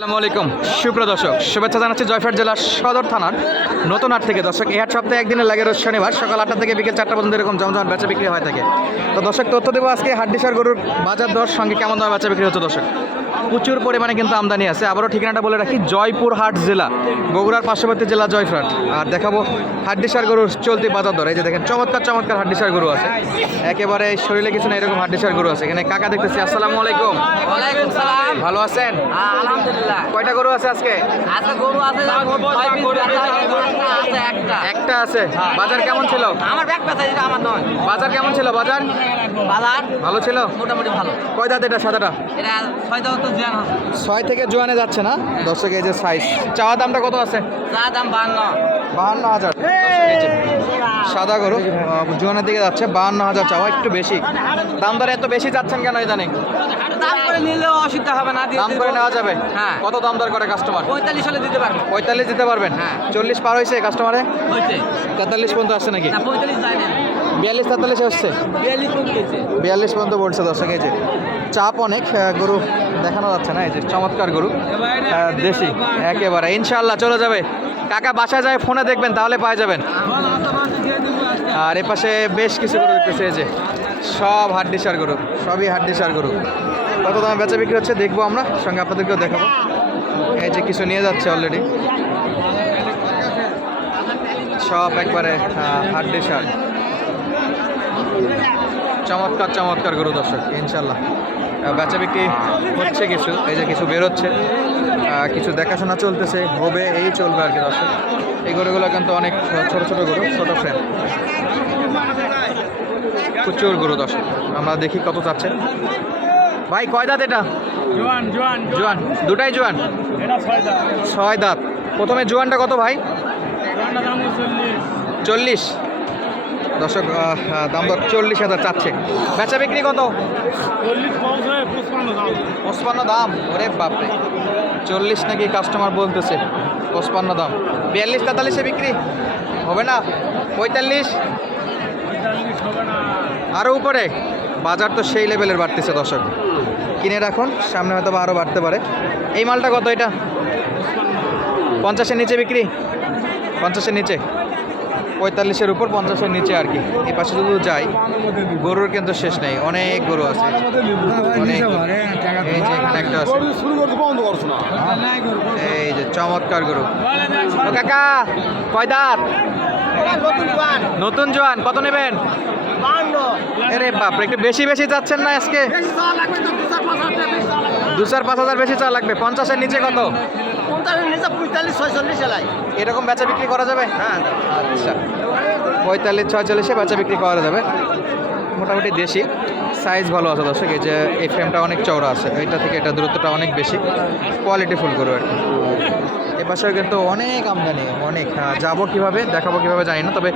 আসসালামু আলাইকুম। সুপ্রদর্শক শুভেচ্ছা জানাচ্ছি জয়ফাট জেলার সদর থানার নতুন হাট থেকে। দর্শক, এই হাট সপ্তাহে একদিনে লাগে রোজ শনিবার, সকাল আটটা থেকে বিকেল চারটা পর্যন্ত এরকম জমজমাট বেচা বিক্রি হয়ে থাকে। তো দর্শক, তথ্য দেবো আজকে হাড্ডিসার গরুর বাজার দর, সঙ্গে কেমন দামে বেচা বিক্রি হচ্ছে দর্শক? প্রচুর পরিমাণে কিন্তু আমদানি আছে। আবারও ঠিকানাটা বলে রাখি জয়পুর হাট জেলা বগুড়ার পার্শ্ববর্তী জেলা জয়ফ্রাট আর দেখাবো হাড্ডিসার গরুর চলতি বাজার দর। এই যে দেখেন চমৎকার চমৎকার হাড্ডিসার গরু আছে। একেবারে শরীরে কিছু না এরকম হাড্ডিসার গরু আছে। এখানে কাকা দেখতেছি আসসালামু আলাইকুম। ওয়ালাইকুম সালাম। ভালো আছেন? হ্যাঁ, আলহামদুলিল্লাহ। কয়টা গরু আছে আজকে? গরু আছে একটা একটা। আছে। বাজার কেমন ছিল? আমার ব্যাগ পেঁচা যেটা আমার নয়। বাজার কেমন ছিল? বাজার? বাজার ভালো ছিল? মোটামুটি ভালো। কয় দাঁত এটা সাদাটা? এটা ছয় দাও তো জিয়ান আছে ছয় থেকে জোয়ানে যাচ্ছে না? দর্শক এই যে সাইজ চাওয়া দামটা কত আছে? চা দাম বান্ন। বাহান্ন হাজার। সাদা গরু জোয়ানের দিকে যাচ্ছে বাহান্ন হাজার চাওয়া একটু বেশি। দাম দর এত বেশি যাচ্ছেন কেন ইদানিং? দাম করে নিলেও অসুবিধা হবে না দাম করে নেওয়া যাবে? হ্যাঁ। কত দাম দর করে কাস্টমার পঁয়তাল্লিশ হলে দিতে পারব। পঁয়তাল্লিশ দিতে পারবেন? হ্যাঁ। চল্লিশ পার হয়েছে কাস্টমারে তেতাল্লিশ পর্যন্ত আসছে নাকি? পঁয়তাল্লিশ যায় না। বিয়াল্লিশ তেতাল্লিশে হচ্ছে? বিয়াল্লিশ পর্যন্ত বলছে দর্শক এই যে চাপ অনেক গরু দেখানো যাচ্ছে না এই যে চমৎকার গরু দেশি একেবারে। ইনশাল্লাহ চলে যাবে। কাকা বাসায় যায় ফোনে দেখবেন তাহলে পাওয়া যাবেন। আর এ পাশে বেশ কিছু গরু দেখতেছে এই যে সব হাড্ডিসার গরু সবই হাড্ডিসার গরু। কত দামে বেচা বিক্রি হচ্ছে দেখব আমরা সঙ্গে আপনাদেরকেও দেখাবো। এই যে কিছু নিয়ে যাচ্ছে অলরেডি সব একবারে হাড্ডিসার। চমৎকার চমৎকার গরু দর্শক ইনশাল্লাহ বেচা বিক্রি হচ্ছে কিছু এই যে কিছু বেরোচ্ছে। কিছু দেখাশোনা চলতেছে হবে এই চলবে আর কি দর্শক। এই গরুগুলো কিন্তু অনেক ছোট ছোট গরু ছোট ফ্রেম। প্রচুর গরু দর্শক আমরা দেখি কত চাচ্ছে ভাই কয় দাঁত এটা? জোয়ান জোয়ান জোয়ান। দুটাই জোয়ান? ছয় দাঁত। প্রথমে জোয়ানটা কত ভাই? চল্লিশ। দর্শক দাম দর চল্লিশ হাজার চাচ্ছে। বেচা বিক্রি কত? পঁচপান্ন দাম। ওরে বাপরে। চল্লিশ নাকি কাস্টমার বলতেছে, পঁচপান্ন দাম। বিয়াল্লিশ, তেতাল্লিশে বিক্রি? হবে না? পঁয়তাল্লিশ? আরও উপরে? বাজার তো সেই লেভেলের বাড়তেছে দর্শক। কিনে রাখুন, সামনে হয়তো আরও বাড়তে পারে। এই মালটা কত এটা? পঞ্চাশের নিচে বিক্রি? পঞ্চাশের নিচে। পঁয়তাল্লিশের উপর পঞ্চাশের নিচে আর কি। এই পাশে যদি যাই গরুর কিন্তু শেষ নেই অনেক গরু আছে। এই যে এখানে একটা আছে। এই চমৎকার গরু। কাকা কয় দাঁত নতুন জোয়ান কত নেবেন? আরে বাপরে একটু বেশি বেশি যাচ্ছেন না আজকে? দু চার পাঁচ হাজার বেশি চা লাগবে। পঞ্চাশের নিচে কত? পঁয়তাল্লিশ ছয়চল্লিশ এলাই। এরকম বেচা বিক্রি করা যাবে? হ্যাঁ আচ্ছা। পঁয়তাল্লিশ ছয়চল্লিশে বেচা বিক্রি করা যাবে। মোটামুটি দেশি। সাইজ ভালো আছে দর্শক এই যে এই ফ্রেমটা অনেক চওড়া আছে। এইটা থেকে এটা দূরত্বটা অনেক বেশি। কোয়ালিটি ফুল করবে আর কি। এ পাশেও কিন্তু অনেক আমদানি অনেক। হ্যাঁ, যাব কীভাবে দেখাবো কীভাবে জানি না। তবে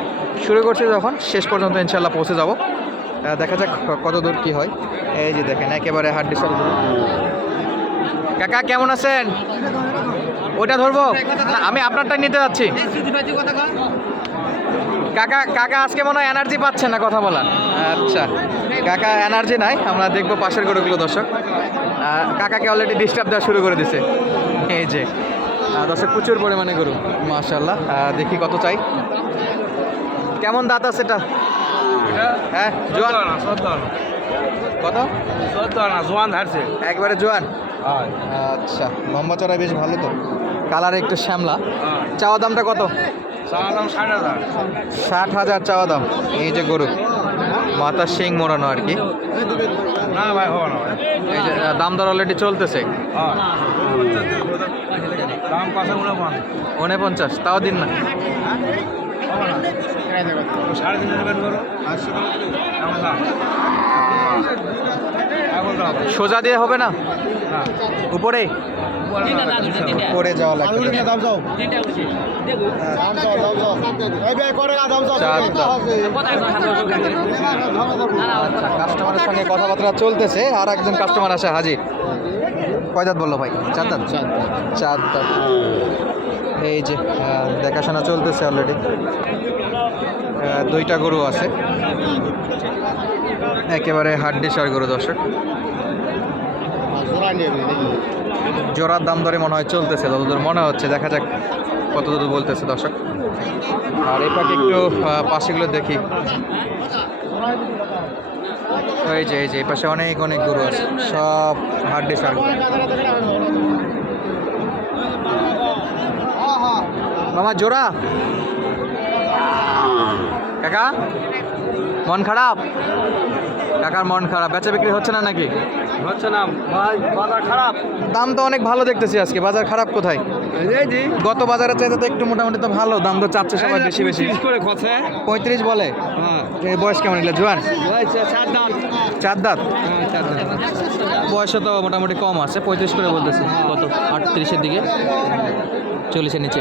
শুরু করছি যখন শেষ পর্যন্ত ইনশাল্লাহ পৌঁছে যাব। দেখা যাক কত দূর কী হয়। এই যে দেখেন একেবারে হাড্ডি গরু কাকা কেমন আছেন? ওটা ধরবো? আমি আপনারটা নিতে যাচ্ছি। কাকা কাকা আজকে মনে হয় এনার্জি পাচ্ছে না কথা বলা আচ্ছা কাকা এনার্জি নাই আমরা দেখব পাশের গরুগুলো দর্শক। কাকাকে অলরেডি ডিস্টার্ব দেওয়া শুরু করে দিছে। এই যে দর্শক প্রচুর পরিমাণে গরু মাশাল্লাহ দেখি কত চাই। কেমন দাঁত আছে এটা? হ্যাঁ জোয়ান? কত? জোয়ান ধারছে। একবারে জোয়ান? আচ্ছা লম্বা চড়া বেশ ভালো তো। কালার একটু শ্যামলা। চাওয়া দামটা কত? ষাট হাজার। ষাট হাজার চাওয়া দাম। এই যে গরু মাথা শিং মোড়ানো আর কি। না ভাই হবে না এই যে দাম দর অলরেডি চলতেছে। হ্যাঁ। দাম পাশে উনপঞ্চাশ। তাও দিন না। সাড়ে তিন সোজা দিয়ে হবে না। উপরে? উপরে যাওয়া লাগবে কাস্টমারের সঙ্গে কথাবার্তা চলতেছে আর একজন কাস্টমার আসে হাজির কয় দাঁত বলল ভাই চার দাঁত চার দাঁত এই যে দেখাশোনা চলতেছে অলরেডি দুইটা গরু আছে একেবারে হাড্ডিসার গরু দর্শক জোড়ার দাম দরে মনে হয় চলতেছে, যতদূর মনে হচ্ছে। দেখা যাক কত দূর বলতেছে দর্শক। আর এই পাকে একটু পাশেগুলো দেখি। এই যে এই যে, এই পাশে অনেক অনেক গরু আছে। সব হাড্ডি সার মামা, জোড়া? কাকা? মন খারাপ? কাকার মন খারাপ। বেচা বিক্রি হচ্ছে না নাকি? হচ্ছে না ভাই বাজার খারাপ। দাম তো অনেক ভালো দেখতেছি আজকে বাজার খারাপ কোথায়? গত বাজারের চাইতে তো একটু মোটামুটি তো ভালো দাম তো চাচ্ছে সবাই বেশি বেশি। করে খছে পঁয়ত্রিশ বলে? হ্যাঁ। এই বয়স কেমন এগুলো জোয়ান? চার দাঁত। হ্যাঁ বয়সও তো মোটামুটি কম আছে পঁয়ত্রিশ করে বলতেছে কত? আটত্রিশের দিকে? চল্লিশের নিচে।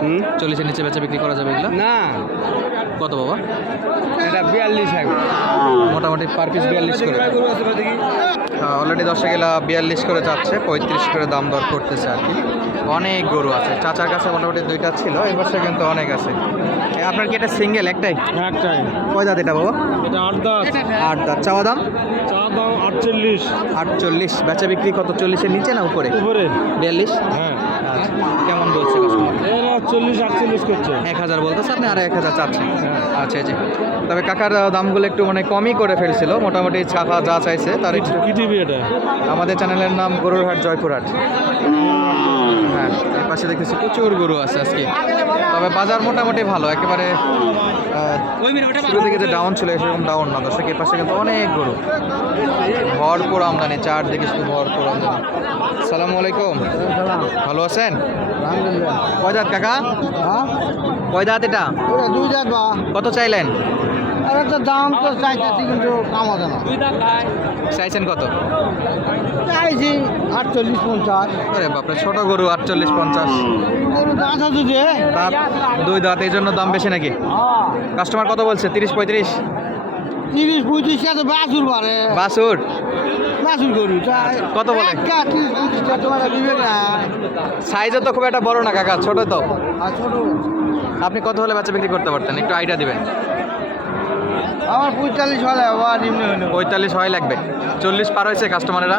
হুম? চল্লিশের নিচে বেচা বিক্রি করা যাবে এগুলো? না। কত বাবা? এটা বিয়াল্লিশ মোটামুটি পার পিস বিয়াল্লিশ করে। অলরেডি দশে গেলা বিয়াল্লিশ করে যাচ্ছে পঁয়ত্রিশ করে দাম দর করতেছে আর কি। অনেক গরু আছে। চাচার কাছে মোটামুটি দুইটা ছিল এই বছর কিন্তু অনেক আছে। আপনার কি এটা সিঙ্গেল একটাই? একটাই। কয় দাঁত এটা বাবা? এটা আট দাঁত। আট দাঁত। চাওয়া দাম? চা দাম আটচল্লিশ। আটচল্লিশ। বেচা বিক্রি কত চল্লিশের নিচে না উপরে? উপরে। বিয়াল্লিশ? হ্যাঁ। আচ্ছা কেমন বলছে? কাস্টমার এরা চল্লিশ আটচল্লিশ করছে। এক হাজার বলতেছে আপনি আর এক হাজার চাচ্ছেন। আচ্ছা জি তবে কাকার দামগুলো একটু মানে কমই করে ফেলছিল মোটামুটি ছাপা যা চাইছে তার কি টিভি এটা? আমাদের চ্যানেলের নাম গরুরহাট জয়পুরহাট। হ্যাঁ এর পাশে দেখতেছি প্রচুর গরু আছে আজকে। তবে বাজার মোটামুটি ভালো একেবারে শুরু থেকে যে ডাউন ছিল সেরকম ডাউন না। দর্শক এর পাশে কিন্তু অনেক গরু। ভরপুর আমদানি চার চারদিকে শুধু ভরপুর আমদানি। সালামু আলাইকুম। ভালো আছেন? কয় দাঁত কাকা? হ্যাঁ? কয় দাঁত এটা? কত চাইলেন? দাম তো চাইতেছি কিন্তু কাম হবে না। চাইছেন কত? চাইছি আটচল্লিশ পঞ্চাশ। আরে বাপরে ছোট গরু আটচল্লিশ পঞ্চাশ। গরু দাঁত যে দাঁত দুই দাঁত এই জন্য দাম বেশি নাকি? হ্যাঁ। কাস্টমার কত বলছে? তিরিশ পঁয়ত্রিশ? তিরিশ পঁয়ত্রিশ বাসুর বাড়ে। বাসুর বাসুর গরু কত বলে? সাইজও তো খুব একটা বড় না কাকা ছোট তো। আপনি কত হলে বাচ্চা বিক্রি করতে পারতেন? একটু আইডিয়া দিবেন। আমার পঁয়তাল্লিশ হয় পঁয়তাল্লিশ হয় লাগবে। চল্লিশ পার হয়েছে কাস্টমারেরা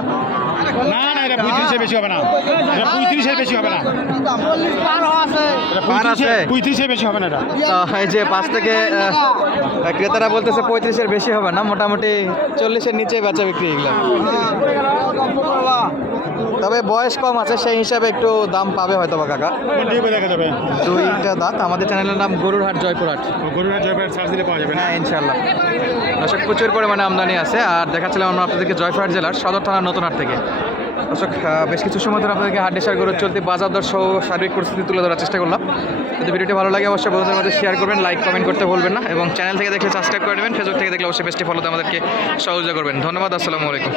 না না এটা পঁয়ত্রিশের বেশি হবে না। এটা পঁয়ত্রিশের বেশি হবে না? পঁয়ত্রিশের- বেশি হবে না এটা। এই যে পাঁচ থেকে ক্রেতারা বলতেছে পঁয়ত্রিশের বেশি হবে না মোটামুটি চল্লিশের নিচে বেচা বিক্রি এগুলো। তবে বয়স কম আছে সেই হিসাবে একটু দাম পাবে হয়তো বা কাকা দেখা যাবে? দুইটা দাঁত। আমাদের চ্যানেলের নাম গরুরহাট জয়পুরহাট। গরুরা জয়পুর সার্চ দিলে পাওয়া যাবে না। হ্যাঁ ইনশাল্লাহ দর্শক প্রচুর পরিমাণে আমদানি আছে। আর দেখাচ্ছিলাম আমরা আপনাদেরকে জয়পুরহাট জেলার সদর থানার নতুন হাট থেকে। দর্শক বেশ কিছু সময় ধরে আপনাদেরকে হাট ডিসার করে চলতে বাজার দর সহ সার্বিক পরিস্থিতি তুলে ধরার চেষ্টা করলাম। যদি ভিডিওটি ভালো লাগে, অবশ্যই বন্ধুদের মধ্যে শেয়ার করবেন লাইক কমেন্ট করতে ভুলবেন না এবং চ্যানেল থেকে দেখলে সাবস্ক্রাইব করে নেবেন ফেসবুক থেকে দেখলে অবশ্যই বেশি ফলোতে আমাদেরকে সহযোগিতা করবেন। ধন্যবাদ, আসসালামু আলাইকুম।